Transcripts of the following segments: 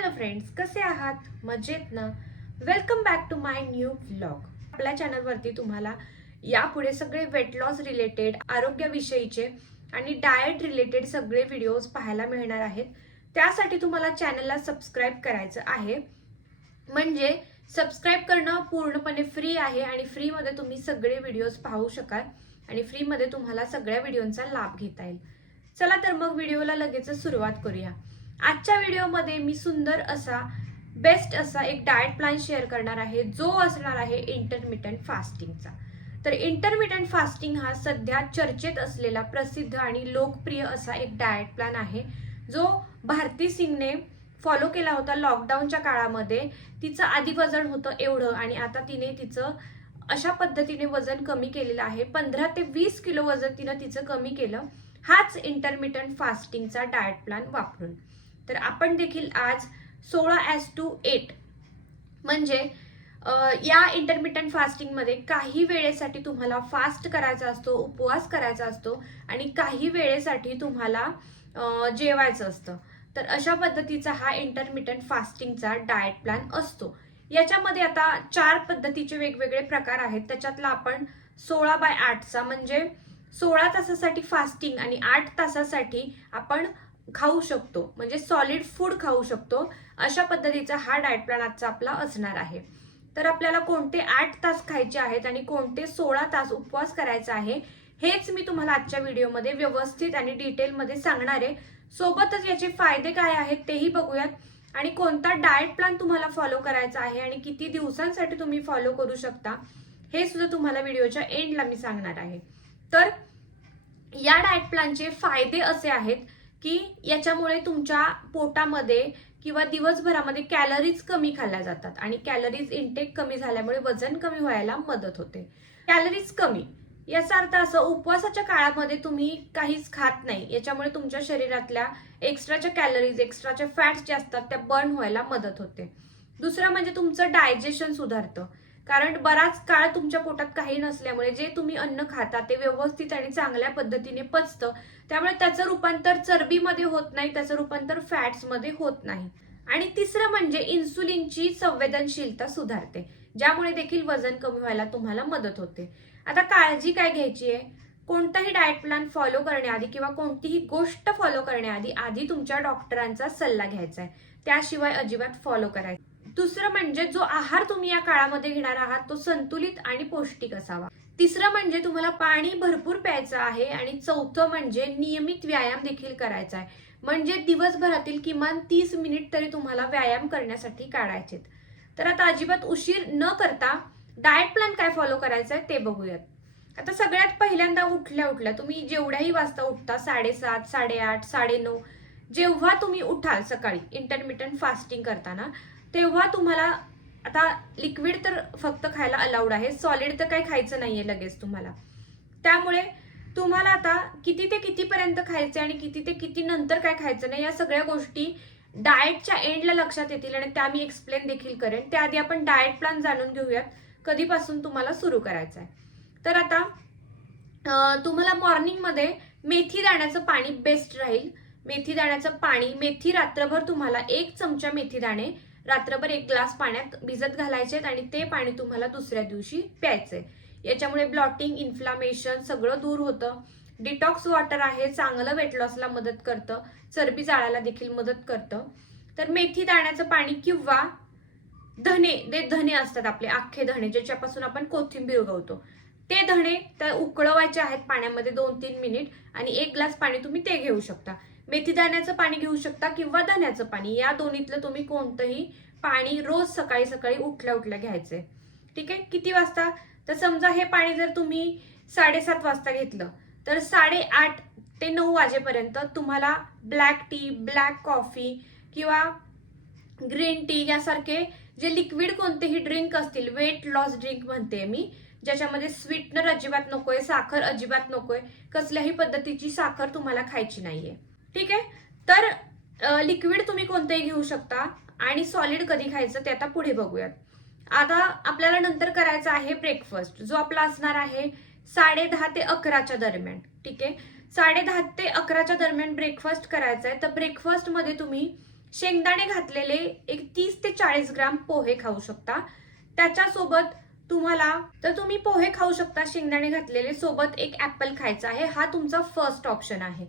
Hello friends कसे आहात? मजेत ना? Welcome back to my new vlog आपल्या चॅनलवरती तुम्हाला यापुढे सगळे वेट लॉस रिलेटेड आरोग्याविषयीचे आणि डाएट रिलेटेड सगळे व्हिडिओज पाहायला मिळणार आहेत. त्यासाठी तुम्हाला चॅनलला सबस्क्राईब करायचं आहे. म्हणजे सबस्क्राईब करणं पूर्णपणे फ्री आहे आणि फ्रीमध्ये तुम्ही सगळे व्हिडिओज पाहू शकाल आणि फ्रीमध्ये तुम्हाला सगळ्या व्हिडिओंचा लाभ घेता येईल. चला तर मग व्हिडिओला लगेच सुरुवात करूया. आजच्या व्हिडिओमध्ये मी सुंदर असा बेस्ट असा एक डाएट प्लॅन शेअर करणार आहे जो असणार आहे इंटरमिटंट फास्टिंगचा तर इंटरमिटंट फास्टिंग हा सध्या चर्चेत असलेला प्रसिद्ध आणि लोकप्रिय असा एक डाएट प्लॅन आहे जो भारती सिंगने फॉलो केला होता लॉकडाऊनच्या काळामध्ये. तिचं आधी वजन होतं एवढं आणि आता तिने तिचं अशा पद्धतीने वजन कमी केलेलं आहे. पंधरा ते वीस किलो वजन तिनं तिचं कमी केलं. हाच इंटरमिटंट फास्टिंगचा डाएट प्लॅन वापरून. तर आपण देखील आज सोळा ॲज टू एट म्हणजे या इंटरमिटंट फास्टिंगमध्ये काही वेळेसाठी तुम्हाला फास्ट करायचा असतो उपवास करायचा असतो आणि काही वेळेसाठी तुम्हाला जेवायचं असतं. तर अशा पद्धतीचा हा इंटरमिटंट फास्टिंगचा डाएट प्लॅन असतो. याच्यामध्ये आता चार पद्धतीचे वेगवेगळे प्रकार आहेत. त्याच्यातला आपण सोळा बाय आठचा म्हणजे सोळा तासासाठी फास्टिंग आणि आठ तासासाठी आपण खाऊ शकतो. म्हणजे सॉलिड फूड खाऊ शकतो. अशा पद्धतीचा हा डाएट प्लॅन आजचा आपला असणार आहे. तर आपल्याला कोणते आठ तास खायचे आहेत आणि कोणते सोळा तास उपवास करायचा आहे हेच मी तुम्हाला आजच्या व्हिडिओमध्ये व्यवस्थित आणि डिटेलमध्ये सांगणार आहे. सोबतच याचे फायदे काय आहेत तेही बघूयात. आणि कोणता डाएट प्लॅन तुम्हाला फॉलो करायचा आहे आणि किती दिवसांसाठी तुम्ही फॉलो करू शकता हे सुद्धा तुम्हाला व्हिडिओच्या एंडला मी सांगणार आहे. तर या डाएट प्लॅनचे फायदे असे आहेत. की याच्यामुळे तुमच्या पोटामध्ये किंवा दिवसभरामध्ये कॅलरीज कमी खाल्ल्या जातात आणि कॅलरीज इनटेक कमी झाल्यामुळे वजन कमी व्हायला मदत होते. कॅलरीज कमी. याचा अर्थ असं उपवासाच्या काळामध्ये तुम्ही काहीच खात नाही. याच्यामुळे तुमच्या शरीरातल्या एक्स्ट्राच्या कॅलरीज एक्स्ट्राच्या फॅट्स जे असतात त्या बर्न व्हायला मदत होते. दुसरं म्हणजे तुमचं डायजेशन सुधारतं. कारण बराच काळ तुमच्या पोटात काही नसल्यामुळे जे तुम्ही अन्न खाता ते व्यवस्थित आणि चांगल्या पद्धतीने पचतं. त्यामुळे त्याचं रूपांतर चरबीमध्ये होत नाही त्याचं रूपांतर फॅट्समध्ये होत नाही. आणि तिसरं म्हणजे इन्सुलिनची संवेदनशीलता सुधारते ज्यामुळे देखील वजन कमी व्हायला तुम्हाला मदत होते. आता काळजी काय घ्यायची आहे? कोणताही डाएट प्लॅन फॉलो करण्याआधी किंवा कोणतीही गोष्ट फॉलो करण्याआधी आधी तुमच्या डॉक्टरांचा सल्ला घ्यायचा आहे. त्याशिवाय अजिबात फॉलो करायचं दुसरं म्हणजे जो आहार तुम्ही या काळामध्ये घेणार आहात तो संतुलित आणि पौष्टिक असावा. तिसरं म्हणजे तुम्हाला पाणी भरपूर प्यायचं आहे आणि चौथं म्हणजे नियमित व्यायाम देखील करायचा आहे. म्हणजे दिवसभरातील किमान तीस मिनिट तरी तुम्हाला व्यायाम करण्यासाठी काढायचेत. तर आता अजिबात उशीर न करता डाएट प्लॅन काय फॉलो करायचा आहे ते बघूयात. आता सगळ्यात पहिल्यांदा उठल्या उठल्या तुम्ही जेवढ्याही वाजता उठता साडेसात साडेआठ साडेनऊ जेव्हा तुम्ही उठाल सकाळी इंटरमिटंट फास्टिंग करताना तेव्हा तुम्हाला आता लिक्विड तर फक्त खायला अलाउड आहे. सॉलिड तर काही खायचं नाहीये लगेच तुम्हाला. त्यामुळे तुम्हाला आता किती ते कितीपर्यंत खायचे आणि किती ते किती नंतर काय खायचं नाही या सगळ्या गोष्टी डाएटच्या एंडला लक्षात येतील आणि त्या मी एक्सप्लेन देखील करेन. त्याआधी आपण डाएट प्लॅन जाणून घेऊयात. कधीपासून तुम्हाला सुरू करायचं आहे तर आता तुम्हाला मॉर्निंगमध्ये मेथी दाण्याचं पाणी बेस्ट राहील. मेथी दाण्याचं पाणी मेथी रात्रभर तुम्हाला एक चमचा मेथी दाणे रात्रभर एक ग्लास पाण्यात भिजत घालायचे आणि ते पाणी तुम्हाला दुसऱ्या दिवशी प्यायचे याच्यामुळे ब्लॉटिंग इन्फ्लामेशन सगळं दूर होतं. डिटॉक्स वॉटर आहे चांगलं वेट लॉसला मदत करतं. चरबी जाळायला देखील मदत करतं. तर मेथी दाण्याचं पाणी किंवा धने जे धने असतात आपले अख्खे धणे ज्याच्यापासून आपण कोथिंबीर उगवतो. ते धणे त्या उकळवायचे आहेत पाण्यामध्ये दोन तीन मिनिट आणि एक ग्लास पाणी तुम्ही ते घेऊ शकता. मेथी दाण्याचं पाणी घेऊ शकता किंवा धण्याचं पाणी. या दोन्हीतलं तुम्ही कोणतंही पाणी रोज सकाळी सकाळी उठल्या उठल्या घ्यायचंय. ठीक आहे? किती वाजता? तर समजा हे पाणी जर तुम्ही साडेसात वाजता घेतलं तर साडेआठ ते नऊ वाजेपर्यंत तुम्हाला ब्लॅक टी ब्लॅक कॉफी किंवा ग्रीन टी यासारखे जे लिक्विड कोणतेही ड्रिंक असतील वेट लॉस ड्रिंक म्हणते मी ज्याच्यामध्ये स्वीटनर अजिबात नकोय साखर अजिबात नकोय कसल्याही पद्धतीची साखर तुम्हाला खायची नाहीये. ठीक आहे? तर लिक्विड तुम्ही कोणतेही घेऊ शकता आणि सॉलिड कधी खायचं ते आता पुढे बघूयात. आता आपल्याला नंतर करायचा आहे ब्रेकफास्ट जो आपला असणार आहे साडे दहा ते अकराच्या दरम्यान. ठीक आहे? साडे दहा ते अकराच्या दरम्यान ब्रेकफास्ट करायचा आहे. तर ब्रेकफास्टमध्ये तुम्ही शेंगदाणे घातलेले एक तीस ते चाळीस ग्राम पोहे खाऊ शकता. त्याच्यासोबत तुम्हाला तर तुम्ही पोहे खाऊ शकता शेंगदाणे घातलेले सोबत एक ऍपल खायचा आहे. हा तुमचा फर्स्ट ऑप्शन आहे.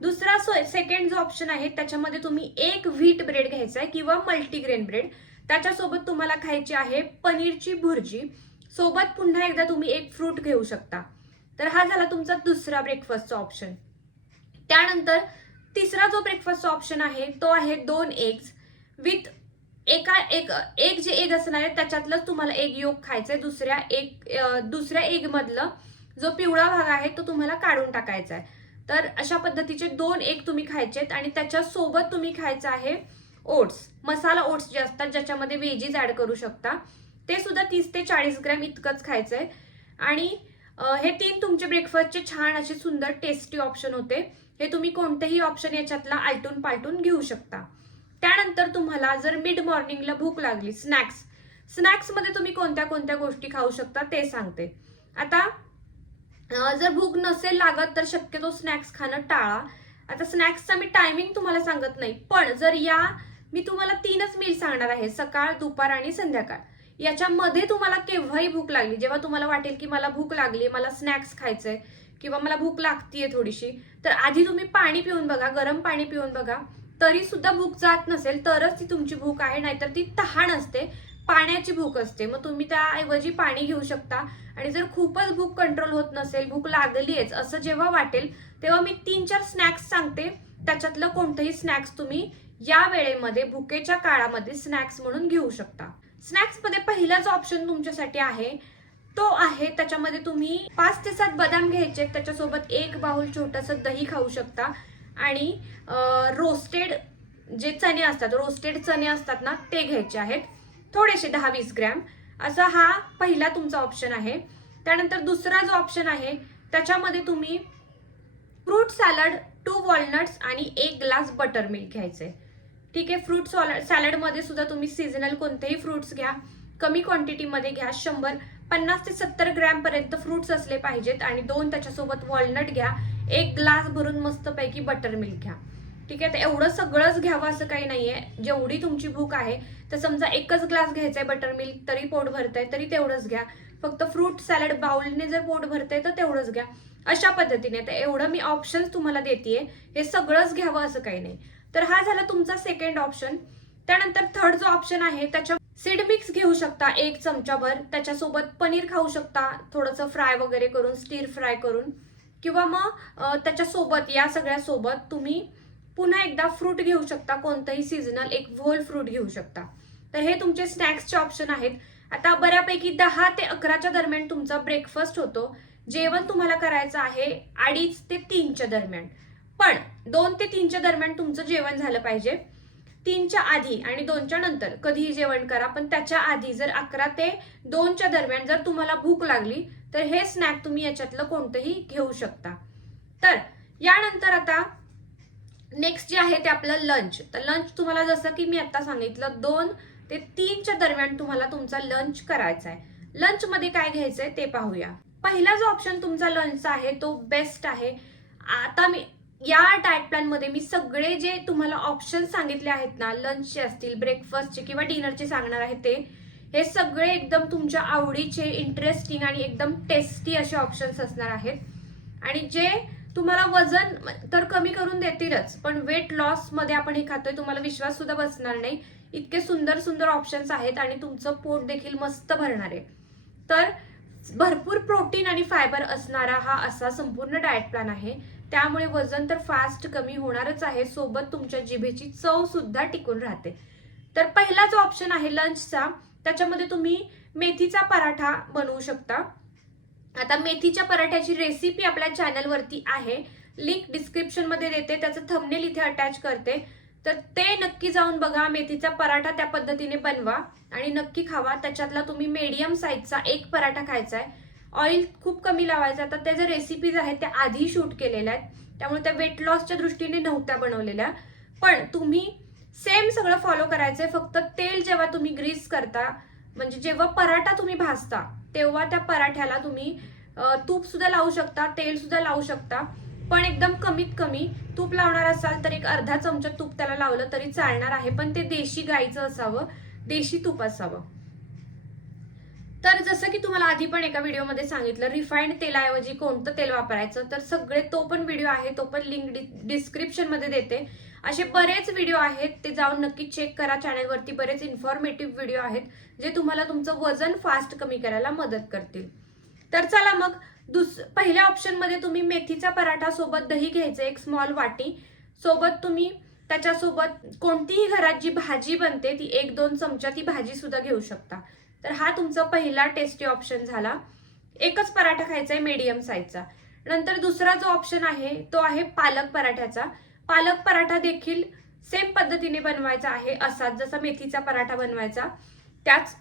दुसरा सेकंड जो ऑप्शन आहे त्याच्यामध्ये तुम्ही एक व्हीट ब्रेड घ्यायचा आहे किंवा मल्टीग्रेन ब्रेड त्याच्यासोबत तुम्हाला खायची आहे पनीरची भुर्जी. सोबत पुन्हा एकदा तुम्ही एक फ्रूट घेऊ शकता. तर हा झाला तुमचा दुसरा ब्रेकफास्टचा ऑप्शन त्यानंतर तिसरा जो ब्रेकफास्टचा ऑप्शन आहे तो आहे दोन एग्स विथ एका एक एक जे एग असणार आहे त्याच्यातलंच तुम्हाला एक योग खायचं आहे दुसऱ्या एक दुसऱ्या एगमधलं जो पिवळा भाग आहे तो तुम्हाला काढून टाकायचा आहे तर अशा पद्धतीचे दोन एक तुम्ही खायचेत आणि त्याच्यासोबत तुम्ही खायचं आहे ओट्स. मसाला ओट्स जे असतात ज्याच्यामध्ये वेजीज ॲड करू शकता ते सुद्धा तीस ते चाळीस ग्रॅम इतकंच खायचं आहे आणि हे तीन तुमचे ब्रेकफास्टचे छान असे सुंदर टेस्टी ऑप्शन होते. हे तुम्ही कोणतेही ऑप्शन याच्यातला आलटून पालटून घेऊ शकता. त्यानंतर तुम्हाला जर मिड मॉर्निंगला भूक लागली स्नॅक्स स्नॅक्समध्ये तुम्ही कोणत्या कोणत्या गोष्टी खाऊ शकता ते सांगते. आता जर भूक नसेल लागत तर शक्यतो स्नॅक्स खाणं टाळा. आता स्नॅक्सचा मी टायमिंग तुम्हाला सांगत नाही पण जर या मी तुम्हाला तीनच मील सांगणार आहे सकाळ दुपार आणि संध्याकाळ. याच्यामध्ये तुम्हाला केव्हाही भूक लागली जेव्हा तुम्हाला वाटेल की मला भूक लागली मला स्नॅक्स खायचंय किंवा मला भूक लागतीये थोडीशी तर आधी तुम्ही पाणी पिऊन बघा गरम पाणी पिऊन बघा. तरी सुद्धा भूक जात नसेल तरच ती तुमची भूक आहे नाहीतर ती तहान असते. पाण्याची भूक असते. मग तुम्ही त्याऐवजी पाणी घेऊ शकता. आणि जर खूपच भूक कंट्रोल होत नसेल भूक लागली आहेच असं जेव्हा वाटेल तेव्हा मी तीन चार स्नॅक्स सांगते. त्याच्यातलं कोणतंही स्नॅक्स तुम्ही या वेळेमध्ये भुकेच्या काळामध्ये स्नॅक्स म्हणून घेऊ शकता. स्नॅक्समध्ये पहिलाच ऑप्शन तुमच्यासाठी आहे. तो आहे त्याच्यामध्ये तुम्ही पाच ते सात बदाम घ्यायचे. त्याच्यासोबत एक बाहुल छोटंसं दही खाऊ शकता. आणि रोस्टेड जे चणे असतात रोस्टेड चणे असतात ना ते घ्यायचे आहेत. थोडेसे दहा वीस ग्रॅम. असा हा पहिला तुमचा ऑप्शन आहे. त्यानंतर दुसरा जो ऑप्शन आहे त्याच्यामध्ये तुम्ही फ्रूट सॅलड टू वॉलनट्स आणि एक ग्लास बटर मिल्क घ्यायचे. ठीक आहे फ्रूट सॅलडमध्ये सुद्धा तुम्ही सीझनल कोणतेही फ्रूट्स घ्या. कमी क्वांटिटीमध्ये घ्या शंभर पन्नास ते सत्तर ग्रॅमपर्यंत फ्रूट्स असले पाहिजेत आणि दोन त्याच्यासोबत वॉलनट घ्या. एक ग्लास भरून मस्तपैकी बटर मिल्क घ्या. ठीक आहे तर एवढं सगळंच घ्यावं असं काही नाही आहे जेवढी तुमची भूक आहे तर समजा एकच ग्लास घ्यायचा आहे बटर मिल्क तरी पोट भरतंय तरी तेवढंच घ्या. फक्त फ्रूट सॅलड बाउलने जर पोट भरतंय तर तेवढंच घ्या. अशा पद्धतीने तर एवढं मी ऑप्शन्स तुम्हाला देते हे सगळंच घ्यावं असं काही नाही. तर हा झाला तुमचा सेकंड ऑप्शन त्यानंतर थर्ड जो ऑप्शन आहे त्याच्या सीड मिक्स घेऊ शकता एक चमचाभर त्याच्यासोबत पनीर खाऊ शकता थोडंसं फ्राय वगैरे करून स्टीर फ्राय करून. किंवा मग त्याच्यासोबत या सगळ्या सोबत तुम्ही पुन्हा एकदा फ्रूट घेऊ शकता कोणतंही सीझनल एक व्होल फ्रूट घेऊ शकता. तर हे तुमचे स्नॅक्सचे ऑप्शन आहेत. आता बऱ्यापैकी दहा ते अकराच्या दरम्यान तुमचा ब्रेकफास्ट होतो. जेवण तुम्हाला करायचं आहे अडीच ते तीनच्या दरम्यान. पण दोन ते तीनच्या दरम्यान तुमचं जेवण झालं पाहिजे. तीनच्या आधी आणि दोनच्या नंतर कधीही जेवण करा पण त्याच्या आधी जर अकरा ते दोनच्या दरम्यान जर तुम्हाला भूक लागली तर हे स्नॅक तुम्ही याच्यातलं कोणतंही घेऊ शकता. तर यानंतर आता नेक्स्ट जे आहे ते आपलं लंच तर लंच तुम्हाला जसं की मी आता सांगितलं दोन ते तीनच्या दरम्यान तुम्हाला तुमचा लंच करायचा आहे लंच मध्ये काय घ्यायचंय ते पाहूया. पहिला जो ऑप्शन तुमचा लंचचा आहे तो बेस्ट आहे. आता मी या डाएट प्लॅनमध्ये मी सगळे जे तुम्हाला ऑप्शन सांगितले आहेत ना लंचचे असतील ब्रेकफास्टचे किंवा डिनरचे सांगणार आहे ते हे सगळे एकदम तुमच्या आवडीचे इंटरेस्टिंग आणि एकदम टेस्टी असे ऑप्शन्स असणार आहेत. आणि जे तुम्हाला वजन तर कमी करून देतीलच पण वेट लॉसमध्ये आपण हे खातोय तुम्हाला विश्वास सुद्धा बसणार नाही. इतके सुंदर सुंदर ऑप्शन्स आहेत आणि तुमचं पोट देखील मस्त भरणार आहे. तर भरपूर प्रोटीन आणि फायबर असणारा हा असा संपूर्ण डाएट प्लॅन आहे. त्यामुळे वजन तर फास्ट कमी होणारच आहे सोबत तुमच्या जिभेची चव सुद्धा टिकून राहते. तर पहिला जो ऑप्शन आहे लंचचा त्याच्यामध्ये तुम्ही मेथीचा पराठा बनवू शकता. आता मेथीच्या पराठ्याची रेसिपी आपल्या चॅनलवरती आहे. लिंक डिस्क्रिप्शनमध्ये देते. त्याचं थंबनेल इथे अटॅच करते. तर ते नक्की जाऊन बघा. मेथीचा पराठा त्या पद्धतीने बनवा आणि नक्की खावा. त्याच्यातला तुम्ही मीडियम साईजचा एक पराठा खायचा आहे ऑइल खूप कमी लावायचं. आता त्या ज्या रेसिपीज आहेत त्या आधी शूट केलेल्या आहेत. त्यामुळे त्या वेट लॉसच्या दृष्टीने नव्हत्या बनवलेल्या. पण तुम्ही सेम सगळं फॉलो करायचं आहे फक्त तेल जेव्हा तुम्ही ग्रीस करता म्हणजे जेव्हा पराठा तुम्ही भाजता तेव्हा त्या पराठ्याला तुम्ही तूप सुद्धा लावू शकता तेल सुद्धा लावू शकता. पण एकदम कमीत कमी तूप लावणार असाल तर एक अर्धा चमचा तूप त्याला लावलं तरी चालणार आहे. पण ते देशी गाईचं असावं देशी तूप असावं. तर जसं की तुम्हाला आधी पण एका व्हिडिओमध्ये सांगितलं रिफाईंड तेलाऐवजी कोणतं तेल वापरायचं तर सगळे तो पण व्हिडिओ आहे तो पण लिंक डिस्क्रिप्शनमध्ये देते. असे बरेच व्हिडिओ आहेत ते जाऊन नक्की चेक करा चॅनलवरती बरेच इन्फॉर्मेटिव्ह व्हिडिओ आहेत जे तुम्हाला तुमचं वजन फास्ट कमी करायला मदत करतील. तर चला मग दुस पहिल्या ऑप्शनमध्ये तुम्ही मेथीचा पराठा सोबत दही घ्यायचं एक स्मॉल वाटी. सोबत तुम्ही त्याच्यासोबत कोणतीही घरात जी भाजी बनते ती एक दोन चमचा ती भाजी सुद्धा घेऊ शकता. तर हा तुमचा पहिला टेस्टी ऑप्शन झाला. एकच पराठा खायचा आहे मीडियम साईजचा नंतर दुसरा जो ऑप्शन आहे तो आहे पालक पराठ्याचा. पालक पराठा देखील सेम पद्धतीने बनवायचा आहे असाच जसा मेथीचा पराठा बनवायचा त्याच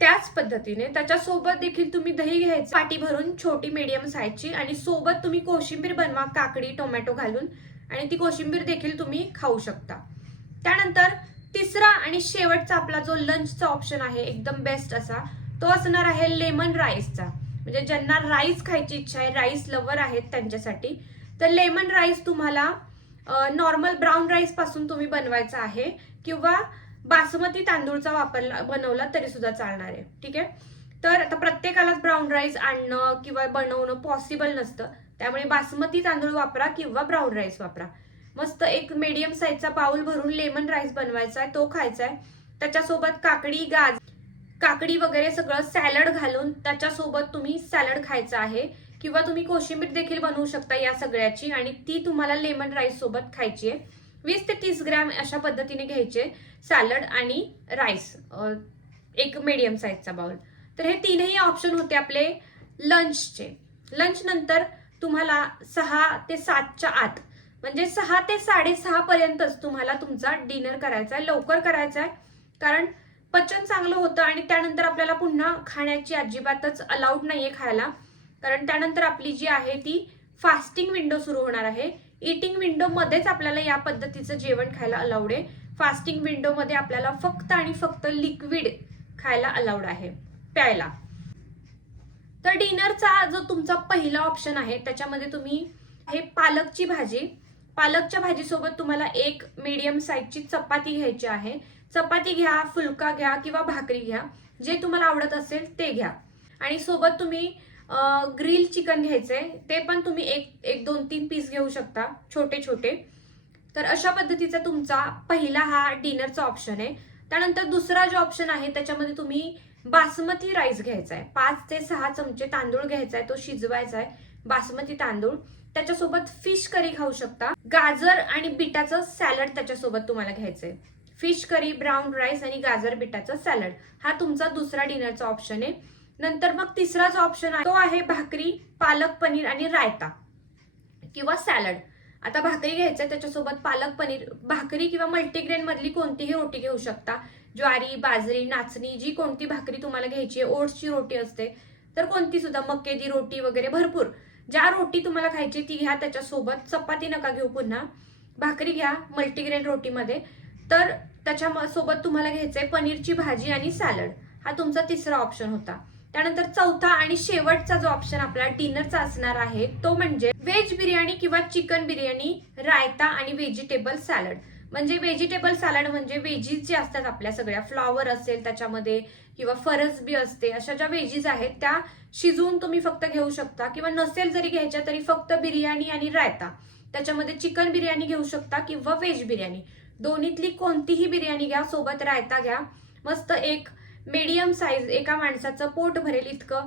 त्याच पद्धतीने. त्याच्यासोबत देखील तुम्ही दही घ्यायचं. पाटी भरून छोटी मीडियम साईजची आणि सोबत तुम्ही कोशिंबीर बनवा काकडी टोमॅटो घालून आणि ती कोशिंबीर देखील तुम्ही खाऊ शकता. त्यानंतर तिसरा आणि शेवटचा आपला जो लंचचा ऑप्शन आहे एकदम बेस्ट असा तो असणार आहे लेमन राईसचा म्हणजे ज्यांना राईस खायची इच्छा आहे राईस लवर आहेत त्यांच्यासाठी तर लेमन राईस तुम्हाला नॉर्मल ब्राऊन राईसपासून तुम्ही बनवायचा आहे किंवा बासमती तांदूळचा वापरला बनवला तरी सुद्धा चालणार आहे. ठीक आहे? तर आता प्रत्येकालाच ब्राऊन राईस आणणं किंवा बनवणं पॉसिबल नसतं. त्यामुळे बासमती तांदूळ वापरा किंवा ब्राऊन राईस वापरा. मस्त एक मीडियम साईजचा पाऊल भरून लेमन राईस बनवायचा आहे तो खायचा आहे. त्याच्यासोबत काकडी गाज काकडी वगैरे सगळं सॅलड घालून त्याच्यासोबत तुम्ही सॅलड खायचं आहे. किंवा तुम्ही कोशिंबीर देखील बनवू शकता या सगळ्याची आणि ती तुम्हाला लेमन राईस सोबत खायची आहे. वीस ते तीस ग्रॅम अशा पद्धतीने घ्यायचे सॅलड आणि राईस एक मीडियम साईजचा बाउल तर हे तीनही ऑप्शन होते आपले लंचचे लंच नंतर तुम्हाला सहा ते सातच्या आत म्हणजे सहा ते साडेसहा पर्यंतच तुम्हाला तुमचा डिनर करायचा आहे लवकर करायचा आहे. कारण पचन चांगलं होतं आणि त्यानंतर आपल्याला पुन्हा खाण्याची अजिबातच अलाउड नाहीये खायला. कारण त्यानंतर आपली जी आहे ती फास्टिंग विंडो सुरू होणार आहे. इटिंग विंडो मध्येच आपल्याला या पद्धतीचं जेवण खायला अलाउड आहे. फास्टिंग विंडो मध्ये आपल्याला फक्त आणि फक्त लिक्विड खायला अलाउड आहे. प्यायला. तर डिनरचा जो तुमचा पहिला ऑप्शन आहे त्याच्यामध्ये तुम्ही हे पालकची भाजी. पालकच्या भाजीसोबत तुम्हाला एक मीडियम साईजची चपाती घ्यायची आहे. चपाती घ्या फुलका घ्या किंवा भाकरी घ्या. जे तुम्हाला आवडत असेल ते घ्या. आणि सोबत तुम्ही ग्रिल चिकन घ्यायचंय. ते पण तुम्ही एक एक दोन तीन पीस घेऊ शकता. छोटे छोटे. तर अशा पद्धतीचा तुमचा पहिला हा डिनरचा ऑप्शन आहे. त्यानंतर दुसरा जो ऑप्शन आहे त्याच्यामध्ये तुम्ही बासमती राईस घ्यायचा आहे पाच ते सहा चमचे तांदूळ घ्यायचा आहे तो शिजवायचा आहे बासमती तांदूळ. त्याच्यासोबत फिश करी खाऊ शकता. गाजर आणि बिटाचं सॅलड त्याच्यासोबत तुम्हाला घ्यायचंय. फिश करी ब्राऊन राईस आणि गाजर बिटाचं सॅलड हा तुमचा दुसरा डिनरचा ऑप्शन आहे. नंतर मग तिसरा जो ऑप्शन आहे तो आहे भाकरी पालक पनीर आणि रायता किंवा सॅलड आता भाकरी घ्यायचं त्याच्यासोबत पालक पनीर भाकरी किंवा मल्टीग्रेन मधली कोणतीही रोटी घेऊ शकता. ज्वारी बाजरी नाचणी जी कोणती भाकरी तुम्हाला घ्यायची आहे ओट्सची रोटी असते तर कोणती सुद्धा मक्केदी रोटी वगैरे भरपूर. ज्या रोटी तुम्हाला खायची ती घ्या त्याच्यासोबत चपाती नका घेऊ पुन्हा. भाकरी घ्या मल्टीग्रेन रोटीमध्ये. तर त्याच्या सोबत तुम्हाला घ्यायचंय पनीरची भाजी आणि सॅलड हा तुमचा तिसरा ऑप्शन होता. त्यानंतर चौथा आणि शेवटचा जो ऑप्शन आपला डिनरचा असणार आहे तो म्हणजे व्हेज बिर्याणी किंवा चिकन बिर्याणी रायता आणि व्हेजिटेबल सॅलड म्हणजे व्हेजिटेबल सॅलड म्हणजे व्हेजीज जे असतात आपल्या सगळ्या फ्लॉवर असेल त्याच्यामध्ये किंवा फरस बी असते अशा ज्या व्हेजीज आहेत त्या शिजवून तुम्ही फक्त घेऊ शकता. किंवा नसेल जरी घ्यायच्या तरी फक्त बिर्याणी आणि रायता. त्याच्यामध्ये चिकन बिर्याणी घेऊ शकता किंवा व्हेज बिर्याणी. दोन्हीतली कोणतीही बिर्याणी घ्या सोबत रायता घ्या. मस्त एक मीडियम साईज एका माणसाचं पोट भरेल इतकं.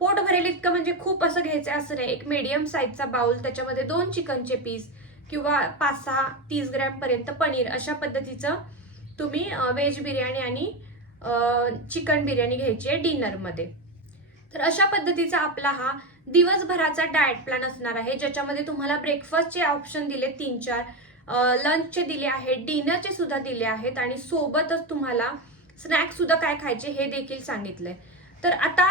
पोट भरेल इतकं म्हणजे खूप असं घ्यायचं असं नाही. एक मीडियम साईजचा बाउल त्याच्यामध्ये दोन चिकनचे पीस किंवा पाच सहा तीस ग्रॅमपर्यंत पनीर अशा पद्धतीचं तुम्ही व्हेज बिर्याणी आणि चिकन बिर्याणी घ्यायची आहे डिनरमध्ये तर अशा पद्धतीचा आपला हा दिवसभराचा डाएट प्लॅन असणार आहे ज्याच्यामध्ये तुम्हाला ब्रेकफास्टचे ऑप्शन दिले तीन चार लंचचे दिले आहेत डिनरचे सुद्धा दिले आहेत आणि सोबतच तुम्हाला स्नॅक्स सुद्धा काय खायचे हे देखील सांगितलंय. तर आता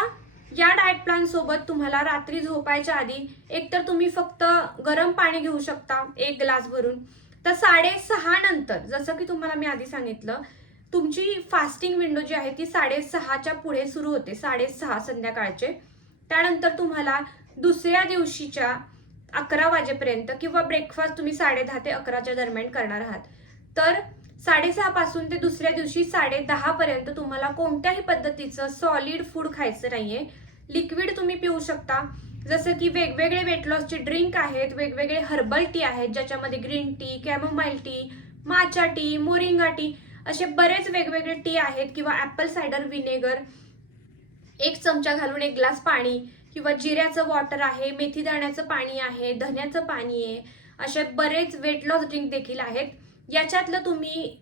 या डाएट प्लॅन सोबत तुम्हाला रात्री झोपायच्या आधी एकतर तुम्ही फक्त गरम पाणी घेऊ शकता एक ग्लास भरून. तर साडेसहा नंतर जसं की तुम्हाला मी आधी सांगितलं तुमची फास्टिंग विंडो जी आहे ती साडेसहाच्या पुढे सुरू होते साडेसहा संध्याकाळचे. त्यानंतर तुम्हाला दुसऱ्या दिवशीच्या अकरा वाजेपर्यंत किंवा ब्रेकफास्ट तुम्ही साडे दहा ते अकराच्या दरम्यान करणार आहात. तर साडेसहा पासून ते दुसऱ्या दिवशी साडे पर्यंत तुम्हाला कोणत्याही पद्धतीचं सॉलिड फूड खायचं नाहीये. लिक्विड तुम्ही पिऊ शकता. जसं की वेगवेगळे वेट लॉसचे ड्रिंक आहेत वेगवेगळे हर्बल टी आहेत ज्याच्यामध्ये green tea chamomile tea matcha tea moringa tea असे बरेच वेगवेगळे टी आहेत किंवा ॲपल सायडर विनेगर एक चमचा घालून एक ग्लास पाणी किंवा जिऱ्याचं वॉटर आहे मेथी दाण्याचं पाणी आहे धन्याचं पाणी आहे असे बरेच वेट लॉस ड्रिंक देखील आहेत. याच्यातलं तुम्ही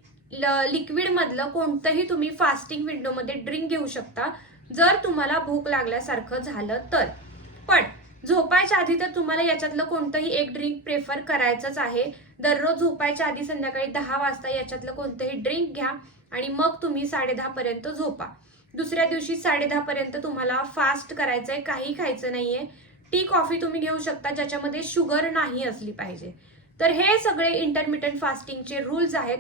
लिक्विडमधलं कोणतंही तुम्ही फास्टिंग विंडोमध्ये ड्रिंक घेऊ शकता. जर तुम्हाला भूक लागल्यासारखं झालं तर. पण झोपायच्या आधी तर तुम्हाला याच्यातलं कोणतंही एक ड्रिंक प्रेफर करायचंच आहे. दररोज झोपायच्या आधी संध्याकाळी दहा वाजता याच्यातलं कोणतंही ड्रिंक घ्या आणि मग तुम्ही साडेदहापर्यंत झोपा. दुसऱ्या दिवशी साडे तुम्हाला फास्ट करायचं आहे काही खायचं नाहीये. टी कॉफी तुम्ही घेऊ शकता ज्याच्यामध्ये शुगर नाही असली पाहिजे. तर हे सगळे इंटरमिटंट फास्टिंगचे रूल्स आहेत.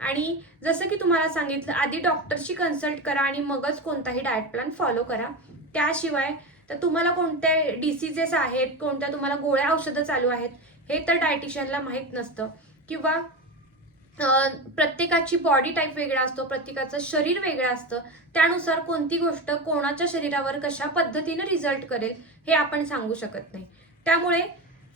आणि जसं की तुम्हाला सांगितलं आधी डॉक्टरशी कन्सल्ट करा आणि मगच कोणताही डाएट प्लॅन फॉलो करा. त्याशिवाय तर तुम्हाला कोणत्या डिसीजेस आहेत कोणत्या तुम्हाला गोळ्या औषधं चालू आहेत हे तर डायटिशियनला माहीत नसतं. किंवा प्रत्येकाची बॉडी टाईप वेगळा असतो प्रत्येकाचं शरीर वेगळं असतं. त्यानुसार कोणती गोष्ट कोणाच्या शरीरावर कशा पद्धतीनं रिझल्ट करेल हे आपण सांगू शकत नाही. त्यामुळे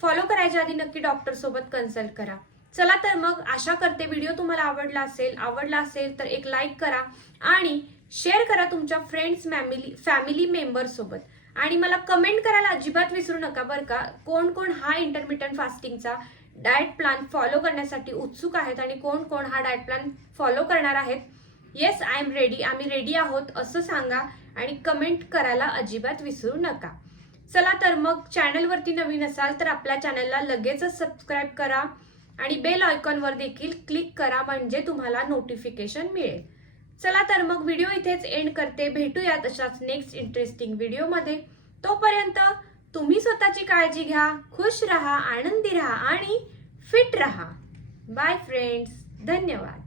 फॉलो करायच्या आधी नक्की डॉक्टर सोबत कन्सल्ट करा. चला तर मग आशा करते व्हिडिओ तुम्हाला आवडला असेल आवडला असेल तर एक लाईक करा आणि शेअर करा तुमच्या फ्रेंड्स फॅमिली फॅमिली मेंबरसोबत आणि मला कमेंट करायला अजिबात विसरू नका बरं का. कोण कोण हा इंटरमिटंट फास्टिंगचा डाएट प्लॅन फॉलो करण्यासाठी उत्सुक आहेत आणि कोण कोण हा डाएट प्लॅन फॉलो करणार आहेत? येस आय एम रेडी आम्ही रेडी आहोत असं सांगा आणि कमेंट करायला अजिबात विसरू नका. चला तर मग चॅनलवरती नवीन असाल तर आपल्या चॅनलला लगेचच सबस्क्राईब करा आणि बेल आयकॉनवर देखील क्लिक करा म्हणजे तुम्हाला नोटिफिकेशन मिळेल. चला तर मग व्हिडिओ इथेच एंड करते. भेटूयात अशाच नेक्स्ट इंटरेस्टिंग व्हिडिओमध्ये तोपर्यंत तुम्ही स्वतःची काळजी घ्या खुश राहा आनंदी राहा आणि फिट राहा. बाय फ्रेंड्स धन्यवाद.